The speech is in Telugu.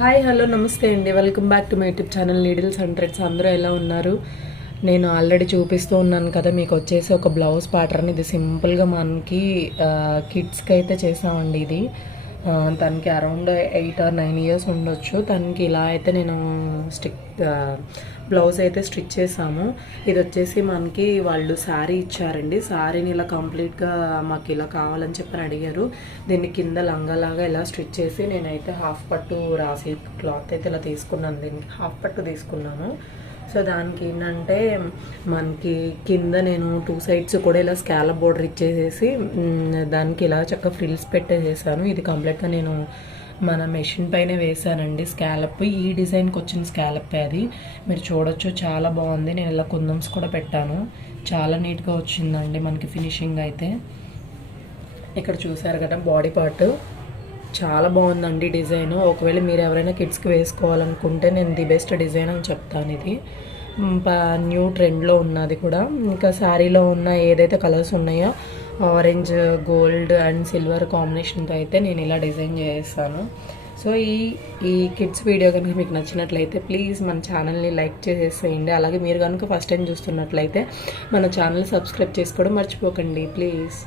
హాయ్ హలో నమస్తే అండి, welcome back to my YouTube channel needles and threads. అందరూ ఎలా ఉన్నారు? నేను ఆల్రెడీ చూపిస్తూ ఉన్నాను కదా మీకు వచ్చేసి ఒక బ్లౌజ్ ప్యాటర్న్. ఇది సింపుల్గా మనకి కిడ్స్కి అయితే చేసామండి. ఇది తనకి అరౌండ్ 8 or 9 years ఉండొచ్చు. తనకి ఇలా అయితే నేను బ్లౌజ్ అయితే స్టిచ్ చేసాము. ఇది వచ్చేసి మనకి వాళ్ళు శారీ ఇచ్చారండి. శారీని ఇలా కంప్లీట్గా మాకు ఇలా కావాలని చెప్పని అడిగారు. దీన్ని కింద లంగాలాగా ఇలా స్టిచ్ చేసి నేనైతే హాఫ్ పట్టు రాసి క్లాత్ అయితే ఇలా తీసుకున్నాను. దీనికి హాఫ్ పట్టు తీసుకున్నాను. సో దానికి ఏంటంటే మనకి కింద నేను 2 sides కూడా ఇలా స్కాలప్ బోర్డర్ ఇచ్చేసేసి దానికి ఇలా చక్కగా ఫ్రిల్స్ పెట్టేసేసాను. ఇది కంప్లీట్గా నేను మన మెషిన్ పైన వేసానండి స్కాలప్. ఈ డిజైన్కి వచ్చిన స్కాలప్ అది మీరు చూడొచ్చు, చాలా బాగుంది. నేను ఇలా కుందమ్స్ కూడా పెట్టాను, చాలా నీట్గా వచ్చిందండి మనకి ఫినిషింగ్ అయితే. ఇక్కడ చూసారు కదా బాడీ పార్ట్, చాలా బాగుందండి డిజైన్. ఒకవేళ మీరు ఎవరైనా కిడ్స్కి వేసుకోవాలనుకుంటే నేను ది బెస్ట్ డిజైన్ అని చెప్తాను. ఇది న్యూ ట్రెండ్లో ఉన్నది కూడా. ఇంకా శారీలో ఉన్న ఏదైతే కలర్స్ ఉన్నాయో ఆరెంజ్, గోల్డ్ అండ్ సిల్వర్ కాంబినేషన్తో అయితే నేను ఇలా డిజైన్ చేస్తాను. సో ఈ కిడ్స్ వీడియో కనుక మీకు నచ్చినట్లయితే ప్లీజ్ మన ఛానల్ని లైక్ చేసేసేయండి. అలాగే మీరు కనుక ఫస్ట్ టైం చూస్తున్నట్లయితే మన ఛానల్ సబ్స్క్రైబ్ చేసుకోవడం మర్చిపోకండి ప్లీజ్.